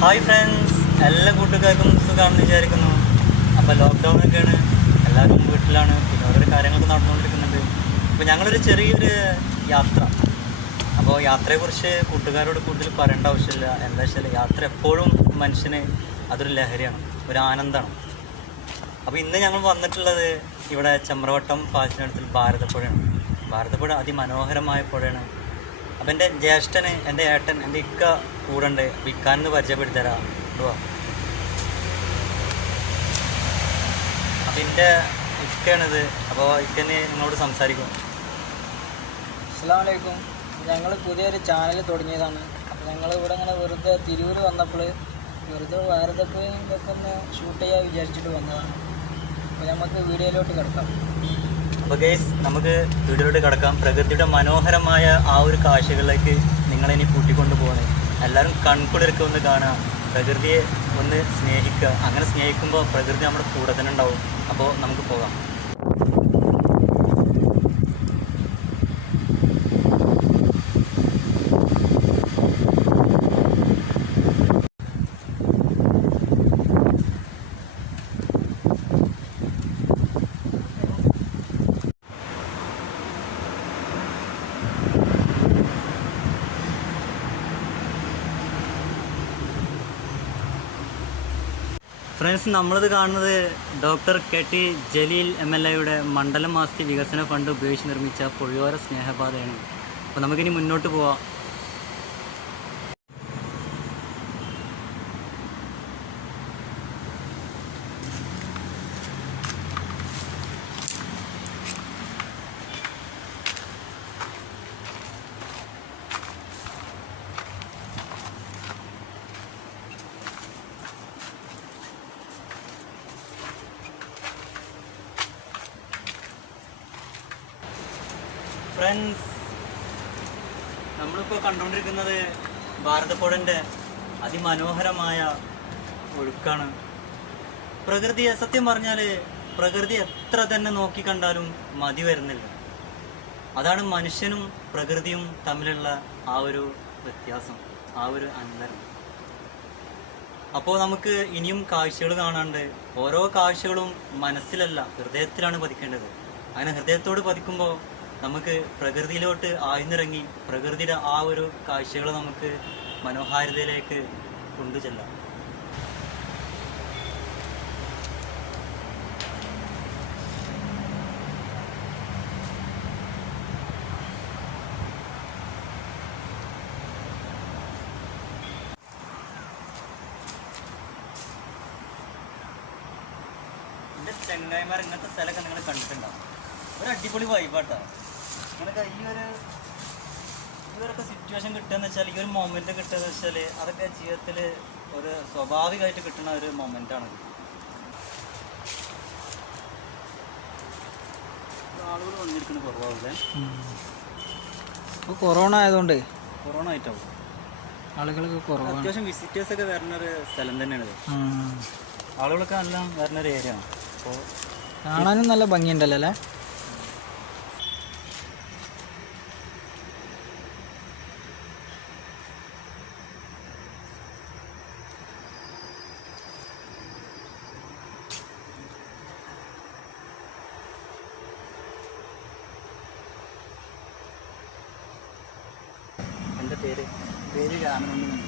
Hi friends, എല്ലാ കൂട്ടുകാർക്കും സുഖമാണെന്ന് വിചാരിക്കുന്നു. അപ്പോൾ ലോക്ക്ഡൗണൊക്കെയാണ്, എല്ലാവരും വീട്ടിലാണ്, പിന്നെ ഓരോരോ കാര്യങ്ങളൊക്കെ നടന്നുകൊണ്ടിരിക്കുന്നുണ്ട്. അപ്പോൾ ഞങ്ങളൊരു ചെറിയൊരു യാത്ര. അപ്പോൾ യാത്രയെക്കുറിച്ച് കൂട്ടുകാരോട് കൂടുതൽ പറയേണ്ട ആവശ്യമില്ല. എന്താ വെച്ചാൽ യാത്ര എപ്പോഴും മനുഷ്യന് അതൊരു ലഹരിയാണ്, ഒരു ആനന്ദമാണ്. അപ്പോൾ ഇന്ന് ഞങ്ങൾ വന്നിട്ടുള്ളത് ഇവിടെ ചമ്രവട്ടം പാലത്തിനടുത്തുള്ള ഭാരതപ്പുഴയാണ്. ഭാരതപ്പുഴ അതിമനോഹരമായ പുഴയാണ്. അപ്പം എൻ്റെ ജ്യേഷ്ഠന്, എൻ്റെ ഏട്ടൻ, എൻ്റെ ഇക്ക കൂടെ ഉണ്ട്. അപ്പോൾ ഇക്കാനെന്ന് പരിചയപ്പെടുത്തി തരാം കേട്ടോ. അപ്പം എൻ്റെ ഇക്കയാണിത്. അപ്പോൾ ഇക്കന് നിങ്ങളോട് സംസാരിക്കും. അസ്സലാമു അലൈക്കും. ഞങ്ങൾ പുതിയൊരു ചാനൽ തുടങ്ങിയതാണ്. അപ്പോൾ ഞങ്ങൾ ഇവിടെ ഇങ്ങനെ വെറുതെ തിരൂർ വന്നപ്പോൾ വെറുതെ ഭാരതപ്പുഴയൊക്കെ ഒന്ന് ഷൂട്ട് ചെയ്യാൻ വിചാരിച്ചിട്ട് വന്നതാണ്. അപ്പോൾ നമുക്ക് വീഡിയോയിലോട്ട് കിടക്കാം. അപ്പോൾ ഗൈസ്, നമുക്ക് വീഡിയോയിലോട്ട് കിടക്കാം. പ്രകൃതിയുടെ മനോഹരമായ ആ ഒരു കാഴ്ചകളിലേക്ക് നിങ്ങളിനി കൂട്ടിക്കൊണ്ട് പോകണം. എല്ലാവരും കൺകുളിർക്ക് ഒന്ന് കാണുക, പ്രകൃതിയെ ഒന്ന് സ്നേഹിക്കുക. അങ്ങനെ സ്നേഹിക്കുമ്പോൾ പ്രകൃതി നമ്മുടെ കൂടെ തന്നെ ഉണ്ടാവും. അപ്പോൾ നമുക്ക് പോകാം. ഫ്രണ്ട്സ്, നമ്മളിത് കാണുന്നത് ഡോക്ടർ KT ജലീൽ MLA മണ്ഡലം ആസ്തി വികസന ഫണ്ട് ഉപയോഗിച്ച് നിർമ്മിച്ച പുഴയോര സ്നേഹപാതയാണ്. അപ്പോൾ നമുക്കിനി മുന്നോട്ട് പോവാം. ഫ്രണ്ട്സ്, നമ്മളിപ്പോൾ കണ്ടുകൊണ്ടിരിക്കുന്നത് ഭാരതപ്പുഴൻ്റെ അതിമനോഹരമായ ഒഴുക്കാണ്. പ്രകൃതിയെ, സത്യം പറഞ്ഞാൽ പ്രകൃതി എത്ര തന്നെ നോക്കിക്കണ്ടാലും മതി വരുന്നില്ല. അതാണ് മനുഷ്യനും പ്രകൃതിയും തമ്മിലുള്ള ആ ഒരു വ്യത്യാസം, ആ ഒരു അന്തരം. അപ്പോൾ നമുക്ക് ഇനിയും കാഴ്ചകൾ കാണാണ്ട്. ഓരോ കാഴ്ചകളും മനസ്സിലല്ല, ഹൃദയത്തിലാണ് പതിക്കേണ്ടത്. അങ്ങനെ ഹൃദയത്തോട് പതിക്കുമ്പോൾ നമുക്ക് പ്രകൃതിയിലോട്ട് ആഴ്ന്നിറങ്ങി പ്രകൃതിയുടെ ആ ഒരു കാഴ്ചകൾ നമുക്ക് മനോഹാരിതയിലേക്ക് കൊണ്ടുചെല്ലാം. എൻ്റെ ചെങ്ങായിമാർ ഇങ്ങനത്തെ സ്ഥലമൊക്കെ നിങ്ങൾ കണ്ടിട്ടുണ്ടാവും. ഒരു അടിപൊളി വൈബാട്ടോ. നിങ്ങൾക്ക് ഇവരൊക്കെ സിറ്റുവേഷൻ കിട്ടുകയെന്ന് വെച്ചാൽ, ഈ ഒരു മൊമെൻറ്റ് കിട്ടുകയെന്ന് വെച്ചാൽ അതൊക്കെ ജീവിതത്തിൽ ഒരു സ്വാഭാവികമായിട്ട് കിട്ടുന്ന ഒരു മൊമെൻ്റാണ്. ആളുകൾ വന്നിരിക്കുന്നത് കുറവാവില്ലേ? ഇപ്പോൾ കൊറോണ ആയതുകൊണ്ട് കൊറോണ ആയിട്ടാവും ആളുകളൊക്കെ കുറവാണ്. അത്യാവശ്യം വിസിറ്റേഴ്സൊക്കെ വരുന്നൊരു സ്ഥലം തന്നെയാണിത്. ആളുകളൊക്കെ എല്ലാം വരുന്നൊരു ഏരിയ ആണ്. അപ്പോൾ കാണാനും നല്ല ഭംഗിയുണ്ടല്ലോ അല്ലേ? എൻ്റെ പേര് രാമനന്ദൻ.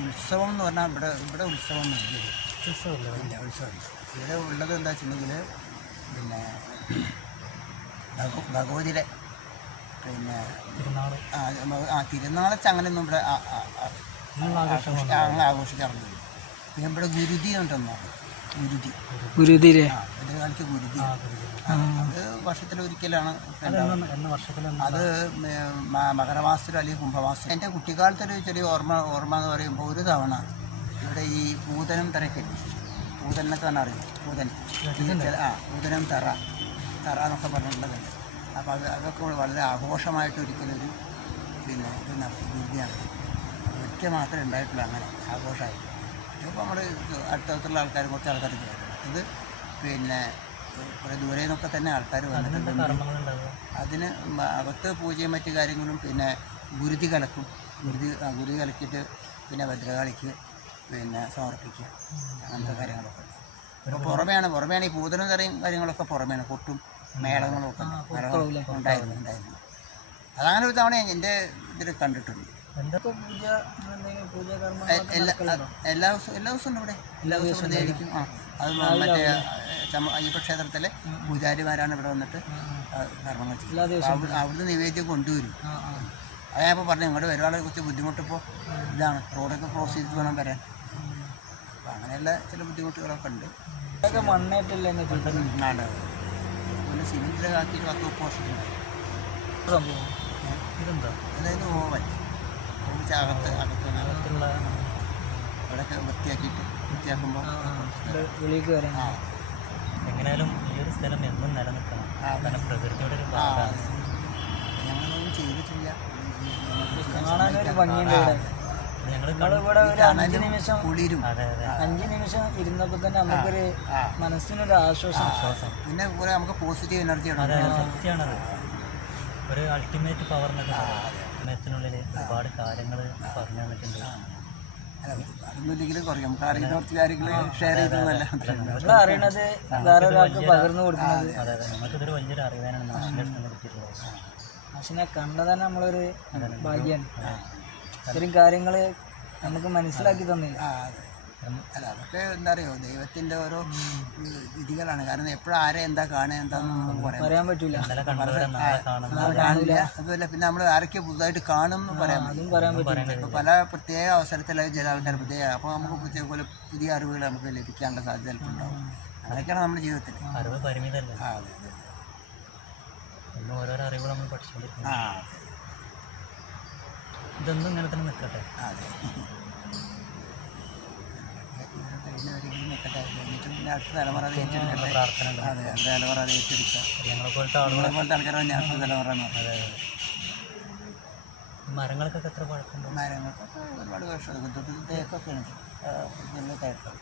ഉത്സവം എന്ന് പറഞ്ഞാൽ ഇവിടെ ഉത്സവം ഉത്സവമില്ല. ഇവിടെ ഉള്ളത് എന്താ വെച്ചിട്ടുണ്ടെങ്കിൽ പിന്നെ ഭഗവതിയുടെ പിന്നെ തിരുനാളച്ച് അങ്ങനെയൊന്നും ഇവിടെ ആഘോഷിക്കാറുണ്ട്. പിന്നെ ഇവിടെ ഗുരുതി ഉണ്ടെന്നാണ്. ഗുരുതി ഭദ്രകാളിക്ക് ഗുരുതി. അത് വർഷത്തിലൊരിക്കലാണ്. അത് മകരമാസത്തിലോ അല്ലെങ്കിൽ കുംഭമാസത്തിൽ. എൻ്റെ കുട്ടിക്കാലത്തൊരു ചെറിയ ഓർമ്മ എന്ന് പറയുമ്പോൾ ഒരു തവണ ഇവിടെ ഈ പൂതനം തറയ്ക്കല്ലേ, പൂതനൊക്കെ തന്നെ അറിയും. പൂതനം തറ എന്നൊക്കെ പറഞ്ഞിട്ടുള്ളതുണ്ട്. അപ്പോൾ അതൊക്കെ വളരെ ആഘോഷമായിട്ട് ഒരിക്കലൊരു പിന്നെ ഇത് ഗുരുതിയാണ്. ഒരിക്കൽ മാത്രമേ ഉണ്ടായിട്ടുള്ളൂ അങ്ങനെ ആഘോഷമായിട്ട്. ഇപ്പോൾ നമ്മൾ അടുത്തുള്ള ആൾക്കാർ, കുറച്ച് ആൾക്കാർ ഇത് പിന്നെ കുറേ ദൂരെ നിന്നൊക്കെ തന്നെ ആൾക്കാർ വന്നിട്ടുണ്ട്. അതിന് അകത്ത് പൂജയും മറ്റു കാര്യങ്ങളും പിന്നെ ഗുരുതി കലക്കും. ഗുരുതി കലക്കിയിട്ട് പിന്നെ ഭദ്രകാളിക്ക് പിന്നെ സമർപ്പിക്കുക, അങ്ങനത്തെ കാര്യങ്ങളൊക്കെ. അപ്പോൾ പുറമെയാണ് ഈ പൂതനും കാര്യങ്ങളൊക്കെ പുറമെയാണ്, കൊട്ടും മേളങ്ങളും ഒക്കെ ഉണ്ടായിരുന്നു. അതങ്ങനെ ഒരു തവണ എൻ്റെ ഇതിൽ കണ്ടിട്ടുണ്ട്. എല്ലാ ദിവസവും ഉണ്ട് ഇവിടെ, എല്ലാ ദിവസവും ഇവിടെ ആയിരിക്കും. അത് മറ്റേ അയ്യപ്പ ക്ഷേത്രത്തിലെ പൂജാരിമാരാണ് ഇവിടെ വന്നിട്ട് കർമ്മങ്ങൾ ചെയ്യും. അവിടുന്ന് നിവേദ്യം കൊണ്ടുവരും. അത് ഞാൻ ഇപ്പോൾ പറഞ്ഞു, ഇങ്ങോട്ട് വരുവാളെ കുറച്ച് ബുദ്ധിമുട്ടിപ്പോൾ ഇതാണ്, റോഡൊക്കെ ക്രോസ് ചെയ്തിട്ട് വേണം വരാൻ. അപ്പോൾ അങ്ങനെയുള്ള ചില ബുദ്ധിമുട്ടുകളൊക്കെ ഉണ്ട്. മണ്ണായിട്ടില്ല പിന്നെ സിമെൻറ്റിലൊക്കെ ആക്കിയിട്ട് 10-30 വർഷത്തിനുണ്ടായി. അതായത് ഓവൻ അകത്തുള്ള അവിടെയൊക്കെ വൃത്തിയാക്കുമ്പോൾ എങ്ങനെയാലും ഈ ഒരു സ്ഥലം എന്നും നിലനിൽക്കണം. കാരണം പ്രകൃതിയുടെ ഒരു ഭാഗമാണ്. ഞങ്ങളൊന്നും ചെയ്തിട്ടില്ല. കാണാനൊരു ഭംഗിയുണ്ട്. ഞങ്ങളിവിടെ ഒരു 5 നിമിഷം കുളിരും. 5 നിമിഷം ഇരുന്നപ്പോൾ തന്നെ നമുക്കൊരു മനസ്സിനൊരു ആശ്വാസം. പിന്നെ കുറെ നമുക്ക് പോസിറ്റീവ് എനർജി ഉണ്ട്. സത്യമാണത്. ഒരു അൾട്ടിമേറ്റ് പവർ എന്നൊക്കെ സമയത്തിനുള്ളിൽ ഒരുപാട് കാര്യങ്ങൾ പറഞ്ഞു തന്നിട്ടുണ്ട്. അതൊന്നുമില്ലെങ്കിലും കുറയും, നമുക്ക് അറിയുന്ന കുറച്ച് കാര്യങ്ങൾ ഷെയർ ചെയ്തതല്ല, അറിയണത് വേറെ ഒരാൾക്ക് പകർന്നു കൊടുക്കുന്നത്. അതെ, നമുക്കിതൊരു വലിയൊരു അറിവാനാണ് മാഷിൻ്റെ അടുത്ത് നിന്ന് കിട്ടിയിട്ടുള്ളത്. മാഷിനെ കണ്ടതന്നെ നമ്മളൊരു ഭാഗ്യമാണ്. ഇത്തരം കാര്യങ്ങൾ നമുക്ക് മനസ്സിലാക്കി തന്നില്ല. അല്ല, അതൊക്കെ എന്താ പറയുക, ദൈവത്തിൻ്റെ ഓരോ വിധികളാണ്. കാരണം എപ്പോഴും ആരെ എന്താ കാണുക എന്താണെന്ന് പറയാൻ പറ്റില്ല. കാണില്ല. അതുമല്ല, പിന്നെ നമ്മൾ ആരൊക്കെ പുതുതായിട്ട് കാണും എന്ന് പറയാൻ പറ്റില്ല. ഇപ്പോൾ പല പ്രത്യേക അവസരത്തിലായി ചില ആൾക്കാർ പ്രത്യേക, അപ്പോൾ നമുക്ക് പുതിയ അറിവുകൾ നമുക്ക് ലഭിക്കാനുള്ള സാധ്യത ചിലപ്പോൾ ഉണ്ടാവും. അതൊക്കെയാണ് നമ്മുടെ ജീവിതത്തിൽ. അറിവ് പരിമിതമല്ല. അതെ, ഓരോരോ അറിവുകൾ നമ്മൾ പഠിച്ചുകൊണ്ടിരിക്കുന്നു. ഇതൊന്നും ഇങ്ങനെ തന്നെ നിൽക്കട്ടെ. അതെ, പിന്നെ അടുത്ത തലമുറ അത് ഏറ്റെടുക്കട്ടെ. അതെ, അടുത്ത തലമുറ അത് ഏറ്റെടുക്കുക. ഞങ്ങളെപ്പോലത്തെ ആൾക്കാരാണ് ഞാൻ അടുത്ത തലമുറ എന്ന് പറയുന്നത്. മരങ്ങൾക്കൊക്കെ എത്ര പഴക്കമുണ്ട്? മരങ്ങൾക്കൊക്കെ ഒരുപാട് വർഷം തേക്കൊക്കെ ഉണ്ട്. നല്ല തേക്കം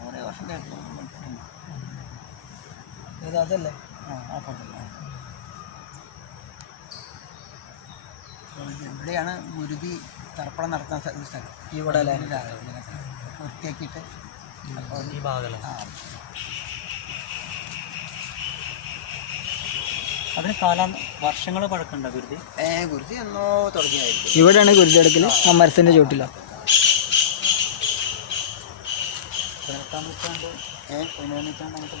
കുറേ വർഷം തേക്കും. അതല്ലേ ഇവിടെയാണ് ഗുരുതി തർപ്പണം നടത്തുന്ന സ്ഥലം. ഇവിടെ വൃത്തിയാക്കിയിട്ട് ഈ ഭാഗമല്ലേ? അതിന് വർഷങ്ങൾ പഴക്കമുണ്ടോ ഗുരുതി? ഗുരുതി എന്നോ തുടങ്ങിയായിരിക്കും. ഇവിടെയാണ് ഗുരുതി എടുക്കൽ, ആ മരത്തിൻ്റെ ചോട്ടിലാണ്. 18ാം നൂറ്റാണ്ട് 19ാം നൂറ്റാണ്ട്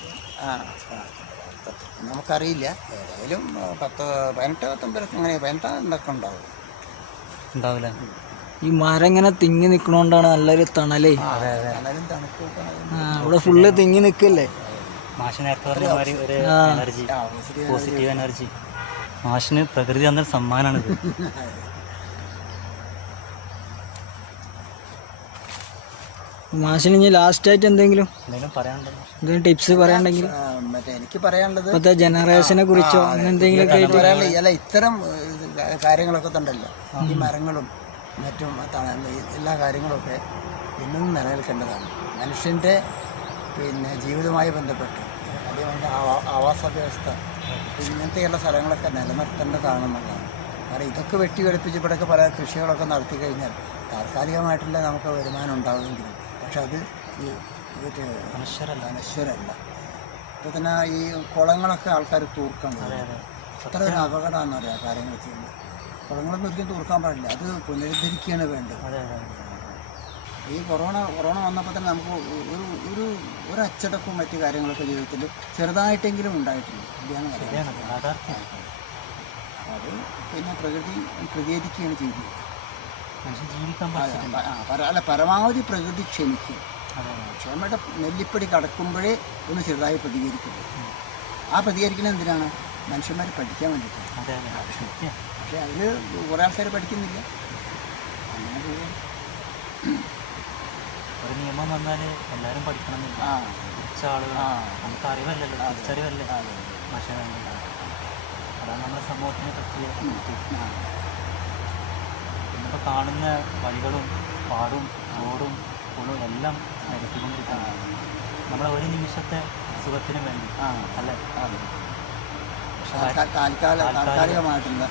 നമുക്കറിയില്ല. ഏതായാലും 18-19 അങ്ങനെ 18 ഉണ്ടാവില്ല. ഈ മരം ഇങ്ങനെ തിങ്ങി നിൽക്കണോണ്ടാണ് നല്ലൊരു തണലേ. തണലും തണുപ്പൊക്കെ ഇവിടെ ഫുള്ള് തിങ്ങി നിൽക്കല്ലേ. മാഷ് നേരത്തെ പറഞ്ഞ മാതിരി ഒരു എനർജി, പോസിറ്റീവ് എനർജി. മാഷിന് പ്രകൃതി തന്ന സമ്മാനമാണിത്. മാഷിന് ഇനി ലാസ്റ്റായിട്ട് എന്തെങ്കിലും ടിപ്സ് പറയാനുണ്ടെങ്കിൽ? എനിക്ക് പറയാനുള്ളത് ഇപ്പോഴത്തെ ജനറേഷനെ കുറിച്ചോ അങ്ങനെ എന്തെങ്കിലും പറയാനുള്ള ഇത്തരം കാര്യങ്ങളൊക്കെ ഉണ്ടല്ലോ, ഈ മരങ്ങളും മറ്റും എല്ലാ കാര്യങ്ങളൊക്കെ ഇന്നും നിലനിൽക്കേണ്ടതാണ്. മനുഷ്യൻ്റെ പിന്നെ ജീവിതവുമായി ബന്ധപ്പെട്ട് അതേപോലെ ആവാസ വ്യവസ്ഥ ഇങ്ങനത്തെയുള്ള സ്ഥലങ്ങളൊക്കെ നിലനിർത്തേണ്ടതാണെന്നുള്ളതാണ്. കാരണം ഇതൊക്കെ വെട്ടി വെളുപ്പിച്ച് ഇവിടെയൊക്കെ പല കൃഷികളൊക്കെ നടത്തി കഴിഞ്ഞാൽ താൽക്കാലികമായിട്ടുള്ള നമുക്ക് വരുമാനം ഉണ്ടാവുമെങ്കിലും പക്ഷെ അത് അനശ്വരല്ല. ഇപ്പോൾ തന്നെ ഈ കുളങ്ങളൊക്കെ ആൾക്കാർ തൂർക്കുന്നത് അത്ര ഒരു അപകടമാണെന്ന് പറയാം കാര്യങ്ങൾ ചെയ്യുന്നത്. കുളങ്ങളൊന്നും ഒരിക്കലും തൂർക്കാൻ പാടില്ല, അത് പുനരുദ്ധരിക്കുകയാണ് വേണ്ടത്. ഈ കൊറോണ വന്നപ്പോൾ തന്നെ നമുക്ക് ഒരു അച്ചടക്കവും മറ്റു കാര്യങ്ങളൊക്കെ ജീവിതത്തിൽ ചെറുതായിട്ടെങ്കിലും ഉണ്ടായിട്ടുണ്ട്. അത് പിന്നെ പ്രകൃതി പ്രതികരിക്കുകയാണ് ചെയ്യുന്നത്. അല്ല, പരമാവധി പ്രകൃതി ക്ഷമിക്കും. ക്ഷമയുടെ നെല്ലിപ്പടി കടക്കുമ്പോഴേ ഒന്ന് ചെറുതായി പ്രതികരിക്കും. ആ പ്രതികരിക്കുന്നത് എന്തിനാണ്? മനുഷ്യന്മാർ പഠിക്കാൻ വേണ്ടിയിട്ടാണ്. പക്ഷെ അതിൽ കുറേ ആൾക്കാർ പഠിക്കുന്നില്ല. അങ്ങനെ പോകും. ഒരു നിയമം വന്നാൽ എല്ലാവരും പഠിക്കണമെന്നില്ല. കുറച്ച് ആളുകൾ നമുക്ക് അറിവല്ലല്ലോ, തിരിച്ചറിവല്ലേ ഭാഷ. അതാണ് നമ്മുടെ സമൂഹത്തിനെ പറ്റിയ. ഇന്നിപ്പോൾ കാണുന്ന വഴികളും പാടും റോഡും പുളും എല്ലാം നിരത്തിക്കൊണ്ടിരിക്കുകയാണ് നമ്മളെ ഒരു നിമിഷത്തെ സുഖത്തിന് വേണ്ടി അല്ലേ? താൽക്കാലികമായിട്ടുള്ള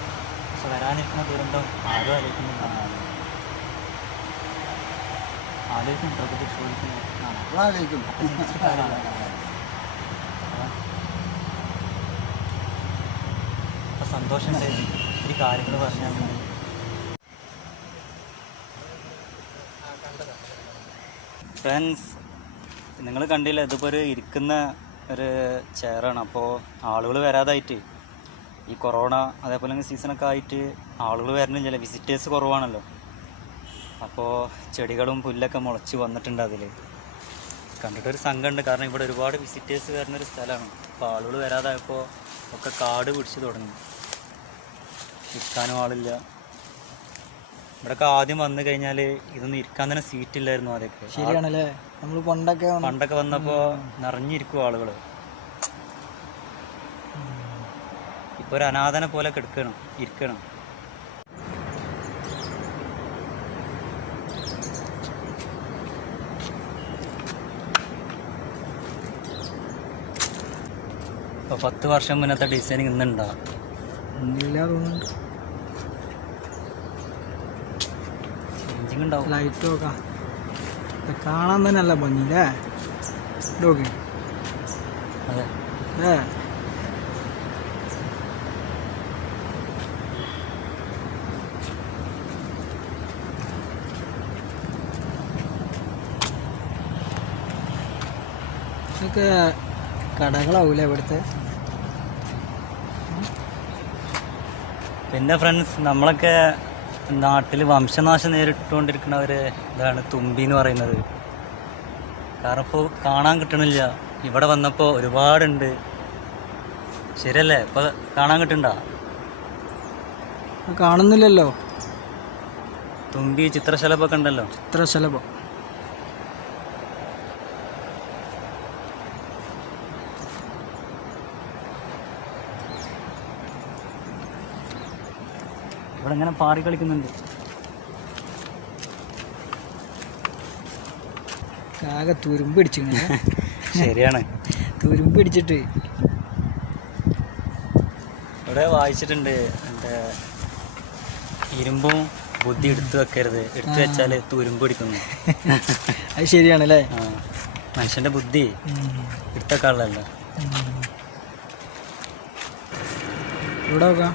പക്ഷെ വരാനിരിക്കുന്ന ദുരന്തം ആരും അറിയിക്കുന്നില്ല. ആലോചിക്കും പ്രകൃതി ചോദിക്കുന്നു. നമ്മളാലോചിക്കും. അപ്പം സന്തോഷം ഉണ്ടായിരുന്നു ഈ കാര്യങ്ങൾ പറഞ്ഞാൽ. ഫ്രണ്ട്സ്, നിങ്ങൾ കണ്ടില്ല, ഇതിപ്പോൾ ഒരു ഇരിക്കുന്ന ഒരു ചെയറാണ്. അപ്പോൾ ആളുകൾ വരാതായിട്ട് ഈ കൊറോണ അതേപോലെ സീസണൊക്കെ ആയിട്ട് ആളുകൾ വരണില്ല, വിസിറ്റേഴ്സ് കുറവാണല്ലോ. അപ്പോൾ ചെടികളും പുല്ലൊക്കെ മുളച്ച് വന്നിട്ടുണ്ട്. അതിൽ കണ്ടിട്ടൊരു സങ്കടമുണ്ട്, കാരണം ഇവിടെ ഒരുപാട് വിസിറ്റേഴ്സ് വരുന്നൊരു സ്ഥലമാണ്. അപ്പോൾ ആളുകൾ വരാതായപ്പോൾ ഒക്കെ കാട് പിടിച്ച് തുടങ്ങി, ഇരിക്കാനും ആളില്ല. ഇവിടെയൊക്കെ ആദ്യം വന്നു കഴിഞ്ഞാൽ ഇതൊന്നും ഇരിക്കാൻ തന്നെ സീറ്റില്ലായിരുന്നു ആദ്യമൊക്കെ. ശരിയാണല്ലേ, നമ്മൾ പണ്ടൊക്കെ വന്നപ്പോൾ നിറഞ്ഞിരിക്കും ആളുകൾ. ഇപ്പോൾ ഒരു അനാഥനെ പോലെ ഇരിക്കണം. ഇപ്പോൾ 10 വർഷം മുന്നത്തെ ഡിസൈനിങ് ഇന്നുണ്ടാവും. ചേഞ്ചിങ് ഉണ്ടാവും. ലൈറ്റ് നോക്കാം, കാണാൻ തന്നെ നല്ല ഭംഗിയില്ലേ. നോക്ക് അതെ, ഇതൊക്കെ കടകളാവൂലേ ഇവിടുത്തെ? പിന്നെ ഫ്രണ്ട്സ്, നമ്മളൊക്കെ നാട്ടിൽ വംശനാശം നേരിട്ടുകൊണ്ടിരിക്കുന്ന ഒരു ഇതാണ് തുമ്പി എന്ന് പറയുന്നത്. കാരണം ഇപ്പോൾ കാണാൻ കിട്ടണില്ല. ഇവിടെ വന്നപ്പോൾ ഒരുപാടുണ്ട്. ശരിയല്ലേ? ഇപ്പോൾ കാണാൻ കിട്ടണ്ട? കാണുന്നില്ലല്ലോ. തുമ്പി, ചിത്രശലഭമൊക്കെ ഉണ്ടല്ലോ. ചിത്രശലഭം ഇവിടെ ഇങ്ങനെ പാറി കളിക്കുന്നുണ്ട്. ആകെ തുരുമ്പടിച്ചു. ശരിയാണ്, തുരുമ്പടിച്ചിട്ട്. ഇവിടെ വായിച്ചിട്ടുണ്ട്, എൻ്റെ ഇരുമ്പും ബുദ്ധി എടുത്തു വെക്കരുത്, എടുത്തു വെച്ചാൽ തുരുമ്പ് പിടിക്കുന്നു. അത് ശരിയാണല്ലേ. മനുഷ്യൻ്റെ ബുദ്ധി എടുത്തേക്കാളല്ലോ. ഇവിടെ നോക്കാം,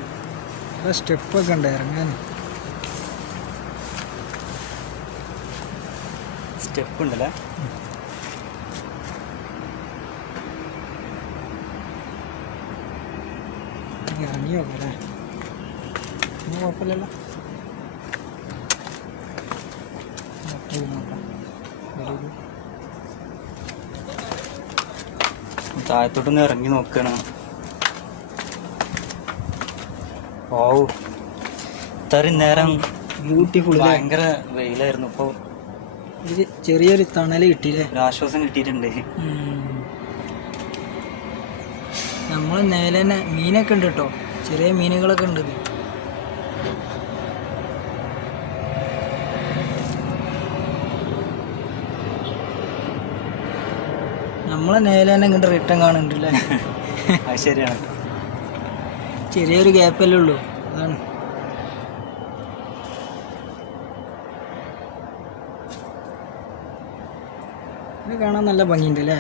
സ്റ്റെപ്പൊക്കെ ഉണ്ട് ഇറങ്ങാൻ. സ്റ്റെപ്പ് ഉണ്ടല്ലേ. ഇറങ്ങി നോക്കാം അല്ലേ, ഒന്നും കുഴപ്പമില്ലല്ലോ. താഴത്തോട്ടൊന്ന് ഇറങ്ങി നോക്കണം. ഓ, ഇത്രയും നേരം ബ്യൂട്ടിഫുൾ, ഭയങ്കര വെയിലായിരുന്നു. ഇപ്പോൾ ചെറിയൊരു തണല് കിട്ടിയില്ലേ, ഒരു ആശ്വാസം കിട്ടിയിട്ടുണ്ട്. നമ്മളെ നേരെ തന്നെ മീനൊക്കെ ഉണ്ട് കേട്ടോ, ചെറിയ മീനുകളൊക്കെ ഉണ്ട്. നമ്മളെ നേരെ തന്നെ ഇങ്ങോട്ട് റിട്ടേൺ കാണുന്നുണ്ടല്ലേ. അത് ശരിയാണ്, ചെറിയൊരു ഗ്യാപ്പല്ലേ ഉള്ളൂ, അതാണ്. ഇത് കാണാൻ നല്ല ഭംഗിയുണ്ട് അല്ലേ.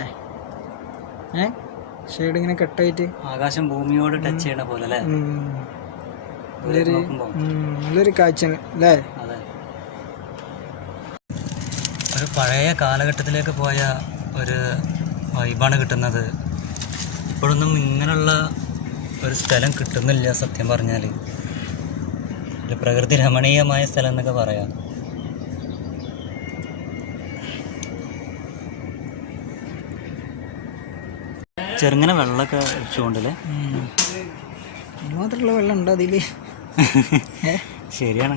ഷെയ്ഡ് ഇങ്ങനെ കട്ടായിട്ട് ആകാശം ഭൂമിയോട് ടച്ച് ചെയ്യണ പോലെ അല്ലേ. നല്ലൊരു കാഴ്ച അല്ലേ. അതെ, ഒരു പഴയ കാലഘട്ടത്തിലേക്ക് പോയ ഒരു വൈബാണ് കിട്ടുന്നത്. ഇപ്പോഴൊന്നും ഇങ്ങനെയുള്ള ഒരു സ്ഥലം കിട്ടുന്നില്ല സത്യം പറഞ്ഞാൽ. ഒരു പ്രകൃതി രമണീയമായ സ്ഥലം എന്നൊക്കെ പറയാം. ചെറുങ്ങനെ വെള്ളമൊക്കെ ഒഴിച്ചുകൊണ്ടല്ലേ. മാത്രമുള്ള വെള്ളം ഉണ്ടോ അതില്? ശരിയാണ്,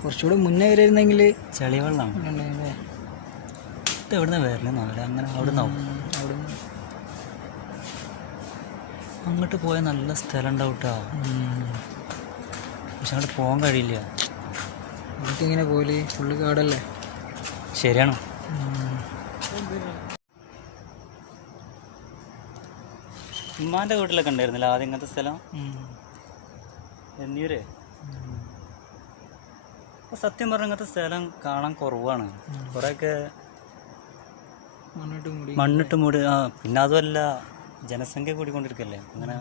കുറച്ചുകൂടെ മുന്നേ വരുന്നെങ്കിൽ ചെളി വെള്ളമാണ്. ഇത് എവിടുന്ന വരണേ? അങ്ങനെ അവിടെ നിന്നാവും. അങ്ങോട്ട് പോയാൽ നല്ല സ്ഥലം ഉണ്ടാവും കേട്ടോ, പക്ഷെ അങ്ങോട്ട് പോകാൻ കഴിയില്ല. ഇങ്ങനെ പോലെ ഫുള്ള് കാടല്ലേ. ശരിയാണ്. ഉമ്മാൻ്റെ വീട്ടിലൊക്കെ ഉണ്ടായിരുന്നില്ല ആദ്യം ഇങ്ങനത്തെ സ്ഥലം. എന്നീരേ അപ്പോൾ സത്യം പറഞ്ഞാൽ അങ്ങനത്തെ സ്ഥലം കാണാൻ കുറവാണ്. കുറേയൊക്കെ മണ്ണിട്ട് മൂടി. പിന്നെ അതുമല്ല ജനസംഖ്യ കൂടിക്കൊണ്ടിരിക്കല്ലേ, അങ്ങനെ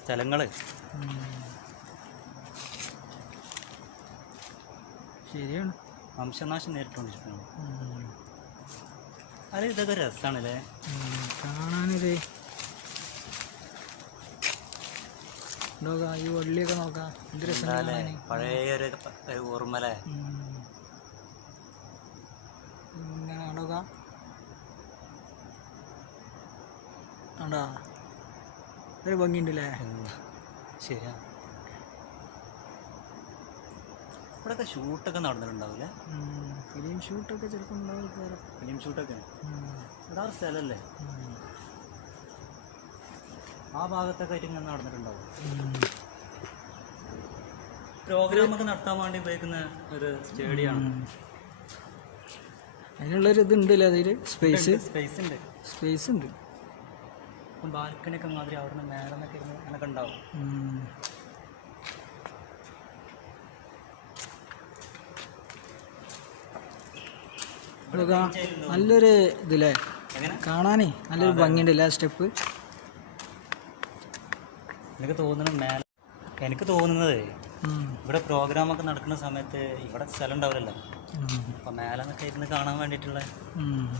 സ്ഥലങ്ങൾ. ശരിയാണ്, വംശനാശം നേരിട്ടുകൊണ്ടിരിക്കുന്നു. അത് ഇതൊക്കെ രസമാണല്ലേ കാണാനൊരു. ഈ വള്ളിയൊക്കെ നോക്കാം, എന്ത് രസം. പഴയ ഒരു ഓർമ്മല്ലേ ഇങ്ങനെ നോക്കാം. ആണ്ടാ ഒരു ഭംഗിയുണ്ടല്ലേ. ശരിയാ. ഇവിടെയൊക്കെ ഷൂട്ടൊക്കെ നടന്നിട്ടുണ്ടാവില്ലേ? ഫിലിം ഷൂട്ടൊക്കെ ചിലപ്പോൾ ഉണ്ടാവും. ഫിലിം ഷൂട്ടൊക്കെ ഇവിടെ ഒരു സ്ഥലമല്ലേ, ആ ഭാഗത്തൊക്കെ ആയിട്ട് ഇങ്ങനെ നടന്നിട്ടുണ്ടാവും. പ്രോഗ്രാമൊക്കെ നടത്താൻ വേണ്ടി ഉപയോഗിക്കുന്ന ഒരു സ്റ്റേഡിയമാണ്. അതിനുള്ളൊരു ഇതുണ്ടല്ലേ, അതിൽ സ്പേസ് ഉണ്ട്. സ്പേസ് ഉണ്ട്. ബാൽക്കണിയൊക്കെ മാതിരി അവിടെ നിന്ന് മേലെ നിന്നൊക്കെ ഇരുന്ന് അങ്ങനെയൊക്കെ ഉണ്ടാവും. നല്ലൊരു ഇതില്ലേ കാണാനേ, നല്ലൊരു ഭംഗിയുണ്ടല്ലേ ആ സ്റ്റെപ്പ്. എനിക്ക് തോന്നുന്നത് ഇവിടെ പ്രോഗ്രാമൊക്കെ നടക്കുന്ന സമയത്ത് ഇവിടെ സ്ഥലം ഉണ്ടാവില്ലല്ലോ, അപ്പം മേലെ നിന്നൊക്കെ ഇരുന്ന് കാണാൻ വേണ്ടിയിട്ടുള്ള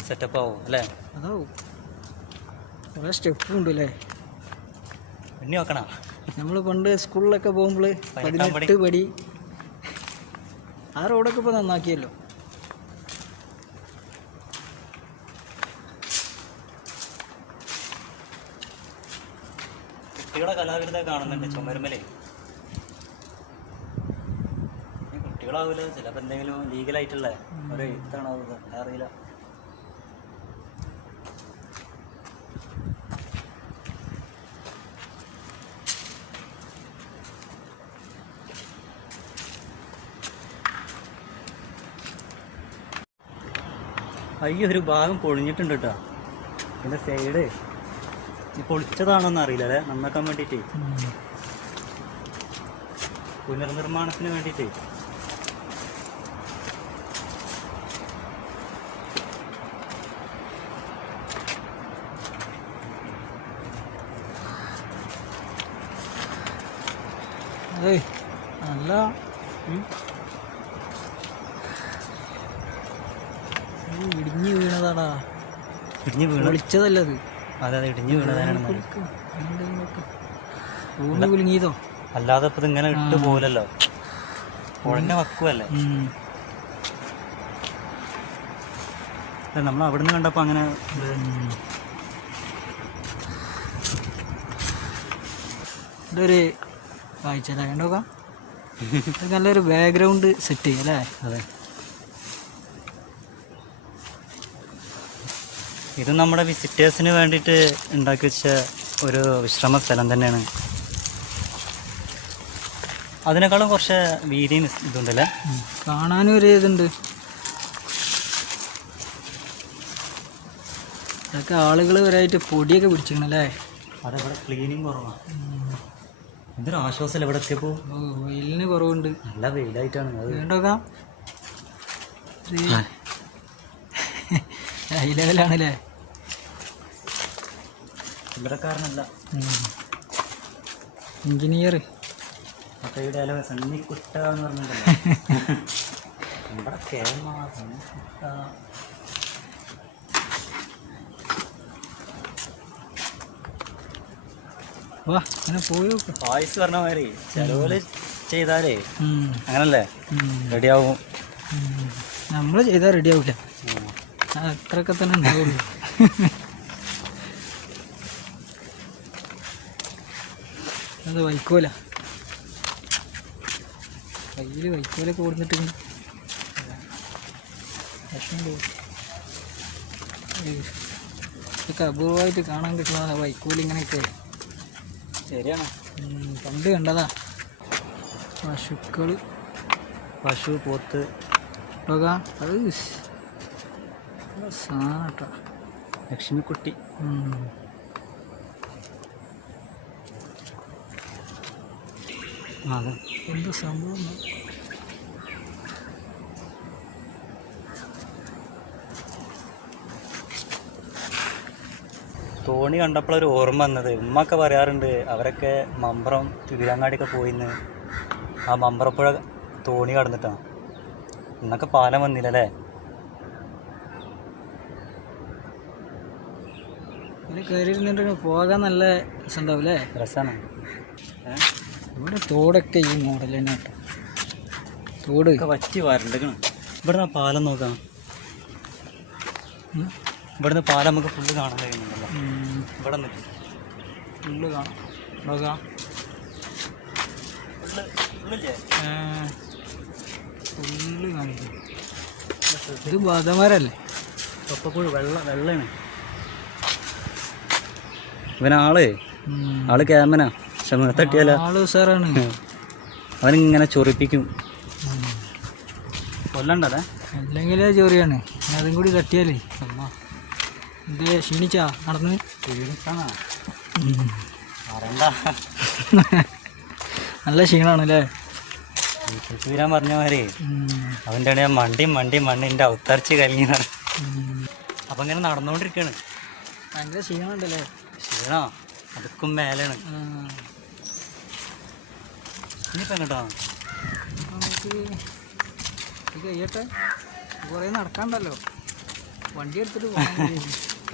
സെറ്റപ്പ് ആവും അല്ലേ? അതാവും. കുറേ സ്റ്റെപ്പും ഉണ്ടല്ലേ. പിന്നെ നോക്കണം, നമ്മൾ പണ്ട് സ്കൂളിലൊക്കെ പോകുമ്പോൾ 18 പടി. ആ റോഡൊക്കെ ഇപ്പോൾ നന്നാക്കിയല്ലോ. കുട്ടികളെ കലാവിരുദ്ധ കാണുന്നുണ്ട് ചുമരുമലേ. കുട്ടികളാവില്ല, ചിലപ്പോൾ എന്തെങ്കിലും ലീഗലായിട്ടുള്ള ഒരു എഴുത്താണോ അറിയില്ല. അയ്യോ, ഒരു ഭാഗം പൊളിഞ്ഞിട്ടുണ്ട് കേട്ടോ. പിന്നെ സൈഡ് പൊളിച്ചതാണോന്ന് അറിയില്ല അല്ലേ, നന്നാക്കാൻ വേണ്ടിയിട്ട്, പുനർനിർമ്മാണത്തിന് വേണ്ടിയിട്ട്. അതെ നല്ല ഇടിഞ്ഞു വീണതാടാ. ഇടിഞ്ഞ് വീണ വിളിച്ചതല്ലത്. അതെ, ഇടിഞ്ഞ് വീണതാണ്. ഭൂമി കുലുങ്ങിയതോ? അല്ലാതെ ഇപ്പം ഇതിങ്ങനെ ഇട്ട് പോലല്ലോ, ഉടനെ വക്കുവല്ലേ. നമ്മൾ അവിടെ നിന്ന് കണ്ടപ്പോൾ അങ്ങനെ ഇതൊരു കാഴ്ച കണ്ടോക്കാം. നല്ലൊരു ബാക്ക്ഗ്രൗണ്ട് സെറ്റ് ചെയ്യും അല്ലേ? അതെ, ഇത് നമ്മുടെ വിസിറ്റേഴ്സിന് വേണ്ടിയിട്ട് ഉണ്ടാക്കി വെച്ച ഒരു വിശ്രമ സ്ഥലം തന്നെയാണ്. അതിനേക്കാളും കുറച്ച് വീതിയും ഇതുണ്ടല്ലേ, കാണാനും ഒരു ഇതുണ്ട്. ഇതൊക്കെ ആളുകൾ വരായിട്ട് പൊടിയൊക്കെ പിടിച്ചിരിക്കണല്ലേ. അതവിടെ ക്ലീനിങ് കുറവാണ്. എന്തൊരു ആശ്വാസമല്ലേ ഇവിടെ എത്തിയപ്പോൾ. വെയിലിന് കുറവുണ്ട്, നല്ല വെയിലായിട്ടാണ് അത്. വേണ്ടോക്കാം ഹൈ ലെവലാണല്ലേ. ഇവിടെക്കാരനല്ല, എഞ്ചിനീയർ. അപ്പോൾ ഇവിടെ സണ്ണിക്കുട്ട എന്ന് പറഞ്ഞിട്ടുണ്ടല്ലോ. ഇവിടെ സണ്ണിക്കുട്ട. വാ അങ്ങനെ പോയോ. വായിസ് പറഞ്ഞ മാതിരി ചിലവുകൾ ചെയ്താലേ അങ്ങനല്ലേ റെഡിയാവും. നമ്മൾ ചെയ്താൽ റെഡി ആവില്ല, അത്രയൊക്കെ തന്നെ ഉണ്ടാവുള്ളൂ. അത് വൈക്കോല, കയ്യിൽ വൈക്കോലൊക്കെ കൊടുത്തിട്ടുണ്ട്. ഇതൊക്കെ അപൂർവമായിട്ട് കാണാൻ കിട്ടുന്ന വൈക്കോലിങ്ങനെയൊക്കെ. ശരിയാണ്, പണ്ട് കണ്ടതാ. പശുക്കൾ, പശു, പോത്ത്, അത് സാധനട്ടോ. ലക്ഷ്മിക്കുട്ടി. അതെ, എന്ത് സംഭവം. തോണി കണ്ടപ്പോഴൊരു ഓർമ്മ വന്നത്. ഉമ്മയൊക്കെ പറയാറുണ്ട് അവരൊക്കെ മമ്പറം തിരുവങ്ങാടിയൊക്കെ പോയിന്ന് ആ മമ്പറപ്പുഴ തോണി കടന്നിട്ടാണ്. ഇന്നൊക്കെ പാലം വന്നില്ലല്ലേ? ഇതിൽ കയറി ഇരുന്നിട്ട് പോകാൻ നല്ല രസമുണ്ടാവും അല്ലേ? രസമാണ്. ഇവിടെ തോടൊക്കെ ഈ മോഡൽ തന്നെ കേട്ടോ. തോട് ഒക്കെ വറ്റി വരണ്ടിക്കണം. ഇവിടുന്ന് പാലം നോക്കാം. ഇവിടുന്ന് പാലം നമുക്ക് ഫുള്ള് കാണാൻ കഴിയുന്നുണ്ടല്ലോ. ഇവിടെ നിന്നിട്ട് ഫുള്ള് കാണാം. നോക്കാം ഫുള്ള് കാണിക്കും. ഇത് ബാധമാരല്ലേ? തൊപ്പപ്പുഴ വെള്ളമാണ്. ആള് ക്യാമന തട്ടിയാലോ? ആള് ഉസാറാണ്. അവനിങ്ങനെ ചൊറിപ്പിക്കും. കൊല്ലണ്ടല്ലേ? അല്ലെങ്കിലേ ചോറിയാണ്. അതും കൂടി തട്ടിയാലേ ഇത് ക്ഷീണിച്ചാ നടന്ന് നല്ല ക്ഷീണാണല്ലേ? വീരാൻ പറഞ്ഞ മാതിരി അവൻ്റെ ഇടയിൽ മണ്ണിൻ്റെ ഔത്തർച്ച് കലങ്ങിയാണ്. അപ്പം ഇങ്ങനെ നടന്നുകൊണ്ടിരിക്കുകയാണ്. ഭയങ്കര ക്ഷീണമുണ്ടല്ലേ? ക്ഷീണോ അതുക്കും മേലാണ്. ഇനിയിപ്പോൾ എങ്ങോട്ടാ നമുക്ക് ഇത് കഴിയട്ടെ. കുറേ നടക്കാണ്ടല്ലോ. വണ്ടി എടുത്തിട്ട് പോകാൻ മതി.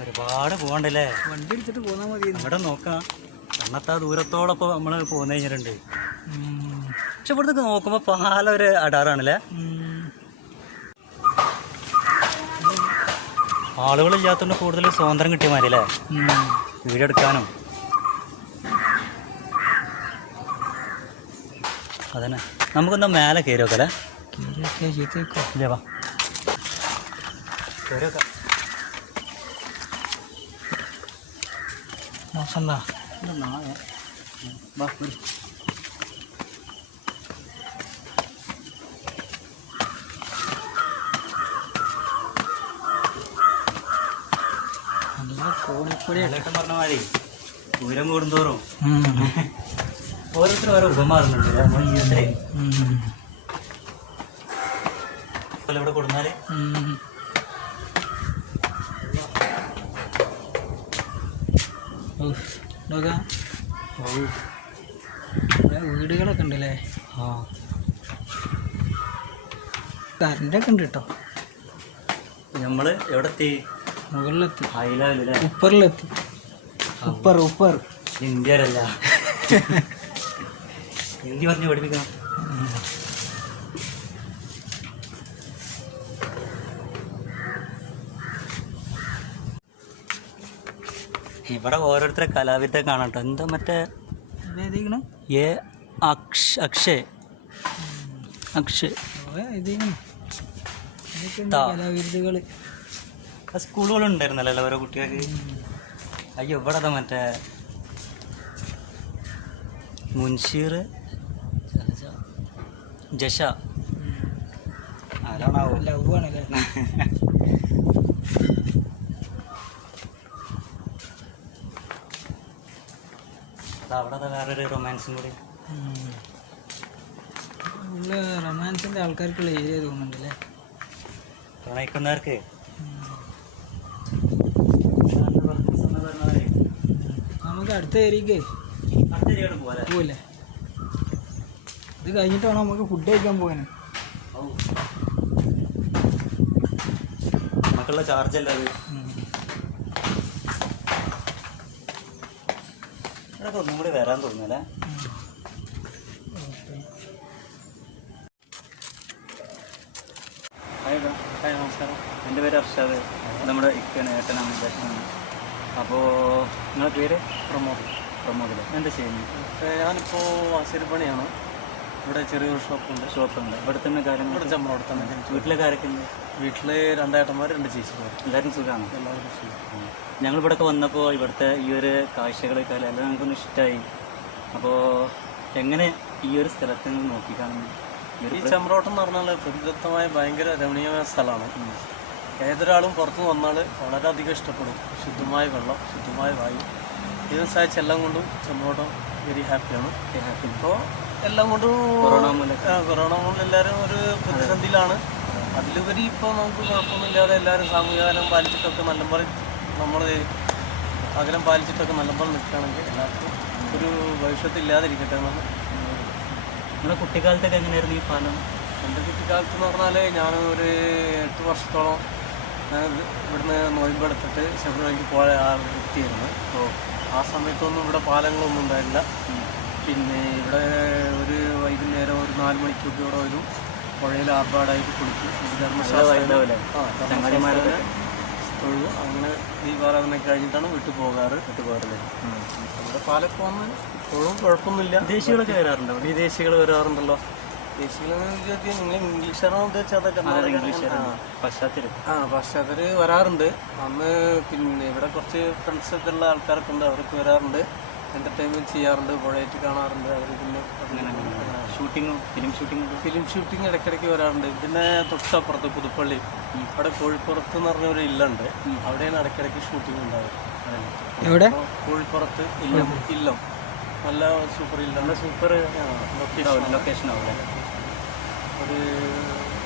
ഒരുപാട് പോകണ്ടല്ലേ? വണ്ടി എടുത്തിട്ട് പോന്നാൽ മതി. ഇവിടെ നോക്കാം. അന്നത്തെ ആ ദൂരത്തോടൊപ്പം നമ്മൾ പോന്നു കഴിഞ്ഞിട്ടുണ്ട്. പക്ഷെ ഇവിടുത്തെ നോക്കുമ്പോൾ പാലം ഒരു അടാറാണല്ലേ? ആളുകളില്ലാത്തതുകൊണ്ട് കൂടുതൽ സ്വാതന്ത്ര്യം കിട്ടിയ മാതിരി അല്ലേ വീഡിയോ എടുക്കാനും? അതന്നെ. നമുക്കെന്താ മേലെ കയറി വെക്കല്ലേ? ഇല്ലേ വാ കയറി വെക്കാം. മോശം എന്താ? വാ പറഞ്ഞ മാതിരി ദൂരം കൂടുന്തോറും ഓരോരുത്തരും ഓരോ ഉപമാറുന്നുണ്ട് നമ്മുടെ ജീവിതത്തിലെ. ഇവിടെ കൊടുന്നാല് വീടുകളൊക്കെ ഉണ്ടല്ലേ? കറണ്ടൊക്കെ ഉണ്ട് കേട്ടോ. നമ്മള് എവിടെ എത്തി? മുകളിലെത്തി. ഹൈ ലെവലല്ലേ? ഉപ്പറിലെത്തി. ഉപ്പർ ഇന്ത്യയിലല്ല. ഹിന്ദി പറഞ്ഞ് പഠിപ്പിക്കണം. ഇവിടെ ഓരോരുത്തരെ കലാവിദ്യ കാണട്ടോ. എന്താ മറ്റേ അക്ഷയ് കലാവിരുദ്ധകൾ സ്കൂളുകളുണ്ടായിരുന്നല്ലോ ഓരോ കുട്ടികൾക്ക്. അയ്യോ ഇവിടെ അതാ മറ്റേ മുൻഷീർ ജഷ ആരാണാവോ? ലവ് ആണല്ലേ? അവിടെ വേറൊരു റൊമാൻസും കൂടി. റൊമാൻസിൻ്റെ ആൾക്കാർക്കുള്ള ഏരിയ തോന്നുന്നുണ്ടല്ലേ? പ്രണയിക്കുന്നവർക്ക്. നമുക്ക് അടുത്ത ഏരിയക്ക് പോവല്ലേ? ഇത് കഴിഞ്ഞിട്ട് വേണം നമുക്ക് ഫുഡ് കഴിക്കാൻ പോകാൻ. നമുക്കുള്ള ചാർജ് അല്ല അത്. ഇവിടെ ഒന്നും കൂടി വരാൻ തോന്നുന്നല്ലേ? ഹായ് നമസ്കാരം. എൻ്റെ പേര് അർഷാദ്. നമ്മുടെ ഇക്കാണ്, ഏട്ടനാണ്, ജ്യേഷ്ഠനാണ്. അപ്പോൾ നിങ്ങളുടെ പേര്? പ്രമോദിൽ. എന്താ ചെയ്യുന്നത്? ഞാനിപ്പോൾ ആശുപത്രിപ്പണിയാണ്. ഇവിടെ ചെറിയൊരു ഷോപ്പുണ്ട്. ഇവിടെ തന്നെ കാര്യങ്ങൾ? ഇവിടെ ചമ്മറോട് തന്നെ. വീട്ടിലെ കാര്യമൊക്കെ ഉണ്ട്? വീട്ടിൽ 2 ഏട്ടന്മാർ 2 ചേച്ചിമാർ. എല്ലാവരും സുഖമാണ്? എല്ലാവർക്കും സുഖം. ഞങ്ങളിവിടെയൊക്കെ വന്നപ്പോൾ ഇവിടുത്തെ ഈ ഒരു കാഴ്ചകളൊക്കെ എല്ലാം ഞങ്ങൾക്കൊന്ന് ഇഷ്ടമായി. അപ്പോൾ എങ്ങനെ ഈ ഒരു സ്ഥലത്ത് നിന്ന് നോക്കിക്കാണുന്നു? ഈ ചമ്രോട്ടം എന്ന് പറഞ്ഞാൽ പ്രകൃതിദത്തമായ ഭയങ്കര രമണീയമായ സ്ഥലമാണ്. ഏതൊരാളും പുറത്തു വന്നാൽ വളരെയധികം ഇഷ്ടപ്പെടും. ശുദ്ധമായ വെള്ളം, ശുദ്ധമായ വായു, ഇതിനെ സഹായിച്ച് എല്ലാം കൊണ്ടും ചമ്രോട്ടം വെരി ഹാപ്പിയാണ്. ഇപ്പോൾ എല്ലാം കൊണ്ടും കൊറോണ മൂലം എല്ലാവരും ഒരു പ്രതിസന്ധിയിലാണ്. അതിലുപരി ഇപ്പോൾ നമുക്ക് കുഴപ്പമൊന്നുമില്ലാതെ എല്ലാവരും സാമൂഹികകാലം പാലിച്ചിട്ടൊക്കെ നല്ലപോലെ നമ്മൾ അകലം പാലിച്ചിട്ടൊക്കെ നല്ലപോലെ നിൽക്കുകയാണെങ്കിൽ എല്ലാവർക്കും ഒരു ഭവിഷ്യത്ത് ഇല്ലാതിരിക്കട്ടെ എന്നാണ്. നിങ്ങളുടെ കുട്ടിക്കാലത്തൊക്കെ എങ്ങനെയായിരുന്നു ഈ പാലം? എൻ്റെ കുട്ടിക്കാലത്ത് എന്ന് പറഞ്ഞാൽ ഞാൻ ഒരു 8 വർഷത്തോളം ഞാൻ ഇവിടുന്ന് നോയമ്പെടുത്തിട്ട് ശബരിമലയ്ക്ക് പോയ വ്യക്തിയായിരുന്നു. അപ്പോൾ ആ സമയത്തൊന്നും ഇവിടെ പാലങ്ങളൊന്നും ഉണ്ടായില്ല. പിന്നെ ഇവിടെ ഒരു വൈകുന്നേരം ഒരു 4 മണിക്കൊക്കെ ഇവിടെ വരും, പുഴയിൽ ആർഭാടായിട്ട് കുളിക്കും, തൊഴുവും. അങ്ങനെ ദീപാരാധന കഴിഞ്ഞിട്ടാണ് വീട്ടിൽ പോകാറില്ലേ. നമ്മുടെ പാലൊക്കെ വന്ന് ഇപ്പോഴും കുഴപ്പമൊന്നുമില്ല. വിദേശികളൊക്കെ വരാറുണ്ടോ? വിദേശികൾ വരാറുണ്ടല്ലോ. വിദേശികളെന്ന് നിങ്ങൾ ഇംഗ്ലീഷാണോ ഉദ്ദേശിച്ചത്? പാശ്ചാത്യർ വരാറുണ്ട്. അന്ന് പിന്നെ ഇവിടെ കുറച്ച് ഫ്രണ്ട്സൊക്കെ ഉള്ള ആൾക്കാരൊക്കെ ഉണ്ട്, അവർക്ക് വരാറുണ്ട്, എൻ്റർടൈൻമെൻറ്റ് ചെയ്യാറുണ്ട്, പുഴയിട്ട് കാണാറുണ്ട്. അവർ പിന്നെ ഫിലിം ഷൂട്ടിങ് ഇടയ്ക്കിടയ്ക്ക് വരാറുണ്ട്. പിന്നെ തൊട്ടപ്പുറത്ത് പുതുപ്പള്ളി, അവിടെ കോഴിപ്പുറത്ത് എന്ന് പറഞ്ഞ ഒരു ഇല്ലുണ്ട്, അവിടെയാണ് ഇടയ്ക്കിടയ്ക്ക് ഷൂട്ടിങ് ഉണ്ടാവുക. എവിടെ? കോഴിപ്പുറത്ത് ഇല്ലം നല്ല സൂപ്പർ ലൊക്കേഷൻ ആവും. ഒരു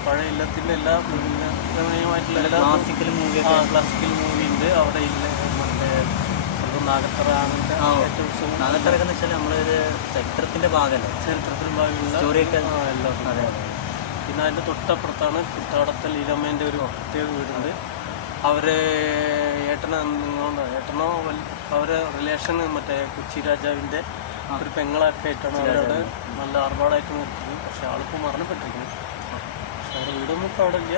പഴയ ഇല്ലത്തിൻ്റെ എല്ലാ രമണീയമായിട്ടുള്ള എല്ലാ ക്ലാസിക്കൽ മൂവി ഉണ്ട് അവിടെ. ഇല്ല മറ്റേ നാഗത്തറ, അങ്ങനത്തെ നാഗത്തറൊക്കെ എന്ന് വെച്ചാൽ നമ്മളൊരു ചരിത്രത്തിൻ്റെ ഭാഗമല്ലേ, ചരിത്രത്തിൻ്റെ ഭാഗമുള്ള സ്റ്റോറിയൊക്കെ എല്ലാം. അതെ. പിന്നെ അതിൻ്റെ തൊട്ടപ്പുറത്താണ് കുട്ടാടത്തൽ ഇലമ്മേൻ്റെ ഒരു പ്രത്യേക വീടുണ്ട്. അവരെ ഏട്ടനോ അവരെ റിലേഷൻ മറ്റേ കൊച്ചി രാജാവിൻ്റെ ഒരു പെങ്ങളൊക്കെ ആയിട്ടാണ് അവരവിടെ നല്ല ആർഭാടായിട്ട് നിർത്തുന്നത്. പക്ഷെ ആളിപ്പോൾ മരണപ്പെട്ടിരിക്കുന്നു. പക്ഷെ അവരുടെ വീടൊന്നും ഇപ്പോൾ അവിടെ ഇല്ല.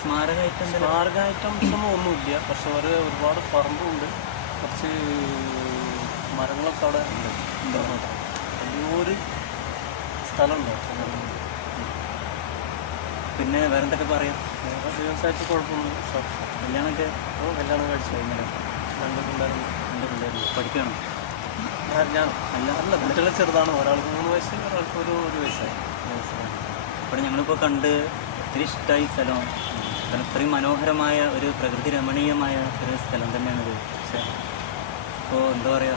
സ്മാരക ഐറ്റംസ് ഒന്നുമില്ല. പക്ഷെ അവർ ഒരുപാട് പറമ്പുണ്ട്, കുറച്ച് മരങ്ങളൊക്കെ അവിടെ ഉണ്ട്. വലിയൊരു സ്ഥലമുണ്ട്. പിന്നെ വേറെ എന്തൊക്കെ പറയാം? വേറെ ദിവസമായിട്ട് കുഴപ്പമൊന്നുമില്ല. കല്യാണമൊക്കെ കല്യാണം കഴിച്ചു കഴിഞ്ഞാൽ 2 പിള്ളേരുണ്ട്. പഠിക്കണം? ഞാൻ അല്ല, കുട്ടികൾ ചെറുതാണ്. ഒരാൾക്ക് 3 വയസ്സ്, ഒരാൾക്ക് ഒരു വയസ്സായി. അപ്പോൾ ഞങ്ങളിപ്പോൾ കണ്ട് ഒത്തിരി ഇഷ്ടമായി സ്ഥലം. കാരണം ഇത്രയും മനോഹരമായ ഒരു പ്രകൃതി രമണീയമായ ഒരു സ്ഥലം തന്നെയാണിത്. പക്ഷേ ഇപ്പോൾ എന്താ പറയുക,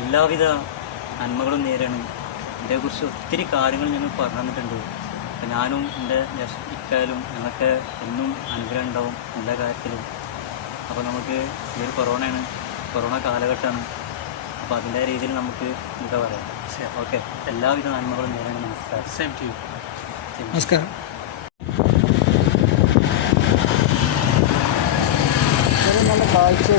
എല്ലാവിധ നന്മകളും നേരാണ്. ഇതിനെക്കുറിച്ച് ഒത്തിരി കാര്യങ്ങൾ ഞങ്ങൾ പറഞ്ഞു തന്നിട്ടുണ്ട്. അപ്പം ഞാനും എൻ്റെ ഇക്കായാലും ഞങ്ങൾക്ക് എന്നും അനുഗ്രഹം ഉണ്ടാവും എല്ലാ കാര്യത്തിലും. അപ്പോൾ നമുക്ക് ഈ ഒരു കൊറോണ കാലഘട്ടമാണ്. അപ്പോൾ അതിൻ്റെ രീതിയിൽ നമുക്ക് എന്താ പറയുക, ഓക്കെ, എല്ലാവിധ നന്മകളും നേരാണ്. നമസ്കാരം. Same to you. നമസ്കാരം. നല്ല കാഴ്ച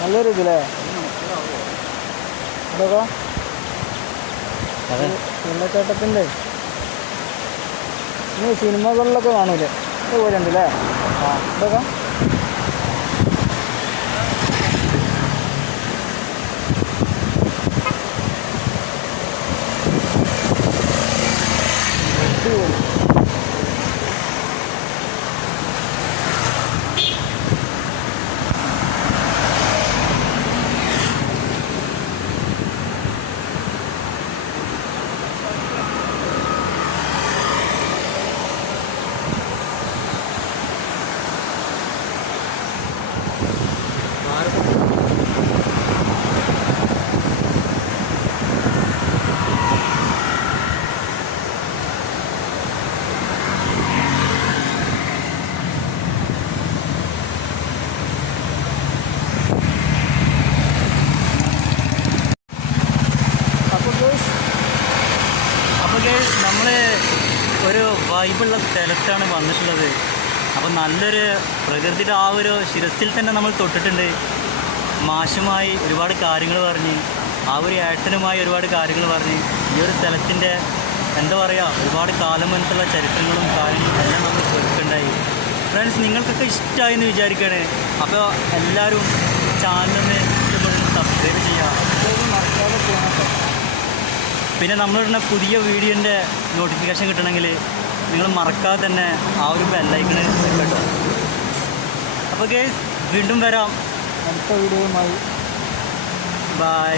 നല്ലൊരു ഇതില്ലേ ഇതൊക്കെ വെള്ളച്ചാട്ടത്തിൻ്റെ സിനിമകളിലൊക്കെ കാണൂലേ, ഇതുപോലെ ഉണ്ടല്ലേ? ഇതൊക്കെ നമ്മൾ ഒരു വൈബുള്ള സ്ഥലത്താണ് വന്നിട്ടുള്ളത്. അപ്പോൾ നല്ലൊരു പ്രകൃതിയുടെ ആ ഒരു ശിരസിൽ തന്നെ നമ്മൾ തൊട്ടിട്ടുണ്ട്. മാഷുമായി ഒരുപാട് കാര്യങ്ങൾ പറഞ്ഞ്, ആ ഒരു ഏട്ടനുമായി ഒരുപാട് കാര്യങ്ങൾ പറഞ്ഞ്, ഈ ഒരു സ്ഥലത്തിൻ്റെ എന്താ പറയുക, ഒരുപാട് കാലം മുൻപുള്ള ചരിത്രങ്ങളും കാര്യങ്ങളും എല്ലാം നമ്മൾ കേൾക്കുന്നുണ്ടായി. ഫ്രണ്ട്സ്, നിങ്ങൾക്കൊക്കെ ഇഷ്ടമായി എന്ന് വിചാരിക്കുകയാണ്. അപ്പോൾ എല്ലാവരും ചാനലിന് സബ്സ്ക്രൈബ് ചെയ്യുക, മറക്കാതെ ചെയ്യണം. പിന്നെ നമ്മളിടുന്ന പുതിയ വീഡിയോൻ്റെ നോട്ടിഫിക്കേഷൻ കിട്ടണമെങ്കിൽ നിങ്ങൾ മറക്കാതെ തന്നെ ആ ഒരു ബെല്ലൈക്കൺ കേട്ടോ. അപ്പോൾ ഗൈസ്, വീണ്ടും വരാം അടുത്ത വീഡിയോയുമായി. ബൈ.